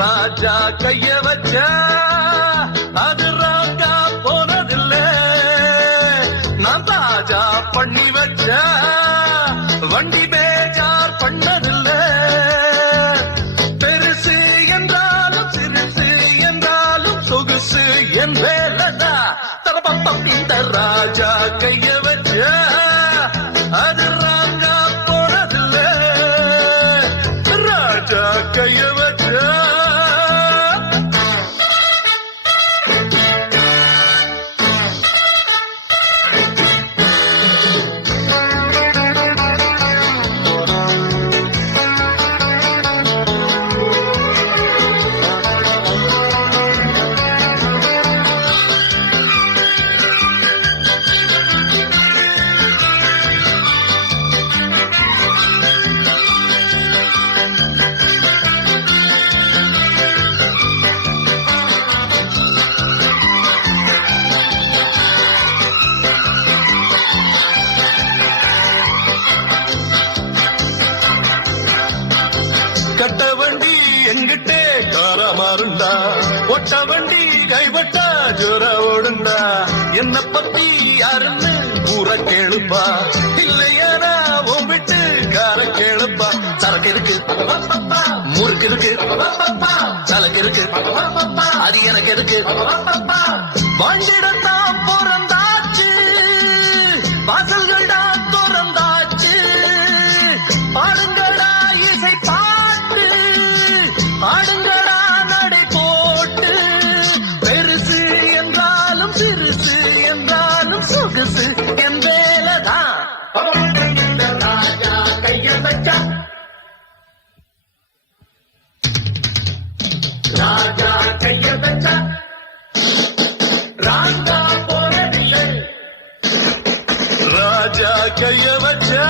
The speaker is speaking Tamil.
ராஜா கைய வச்சா அது ராஜா போனதில்ல, நான் ராஜா பண்ணி வச்ச வண்டி பேஜார் பண்ணதில்ல. பெருசு என்றாலும் சிறுசு என்றாலும் சொகுசு என் வேலதா தரப்பம். இந்த ராஜா கைய வச்ச அது ராஜா போனதில்ல, ராஜா கைய வச்ச. கட்ட வண்டி எங்கிட்டே காரா மாறுண்டா, ஒட்ட வண்டி கைவட்டா ஜோர ஓடுண்டா. என்ன பத்தி யாருன்னு ஊற கேளுப்பா, இல்லையானா உன் விட்டு கார கேளுப்பா. சரக்கு இருக்கு முறுக்கு இருக்கு சலக்கு இருக்கு, அது எனக்கு எதுக்கு? வாண்டிடத்தான் பிறந்தாச்சு, வாசல்கள்டா திறந்தாச்சு. பாடுங்கடா இசை பாட்டு, ஆடுங்கடா நடை போட்டு. பெருசு என்றாலும் சிறுசு என்றாலும் சொகுசு என் வேலைதான். ராஜா கைய வச்சா, ராஜா கைய வச்சா ராஜா போனதில்லை, ராஜா கைய வச்சா